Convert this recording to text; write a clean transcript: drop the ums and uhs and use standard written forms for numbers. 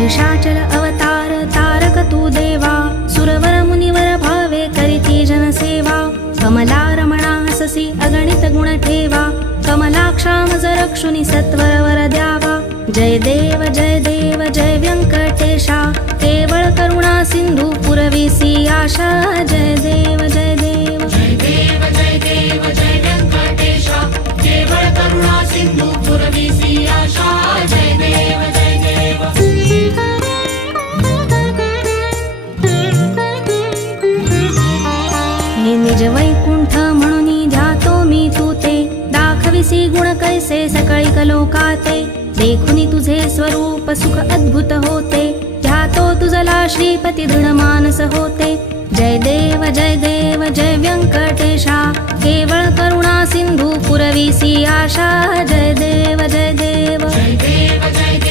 शेषाचल अवतार तारक तू देवा, सुरवर मुनिवर भावे करीती जनसेवा. कमला रमणा हससी अगणित गुण ठेवा, कमलाक्षाम रक्षुनी सत्वर वर द्यावा. जय देव जय व्यंकटेशा, केवळ करुणा सिंधू पुरविसी आशा. जय देव जय देव जय देव जय व्यंकटेशा, केवळ करुणा सिंधू पुरविसी आशा. जय देव जय देव. हे निज वैकुंठ म्हणून ध्यातो मी तू ते, दाखविसी गुण कैसे सकळी कलोकाते. देखुनी तुझे स्वरूप सुख अद्भुत होते, ध्यातो तुझला श्रीपती दृढ मानस होते. जय देव जय व्यंकटेशा, केवळ करुणा सिंधू पुरविसी आशा. जय देव जय देव जय देव जय देव.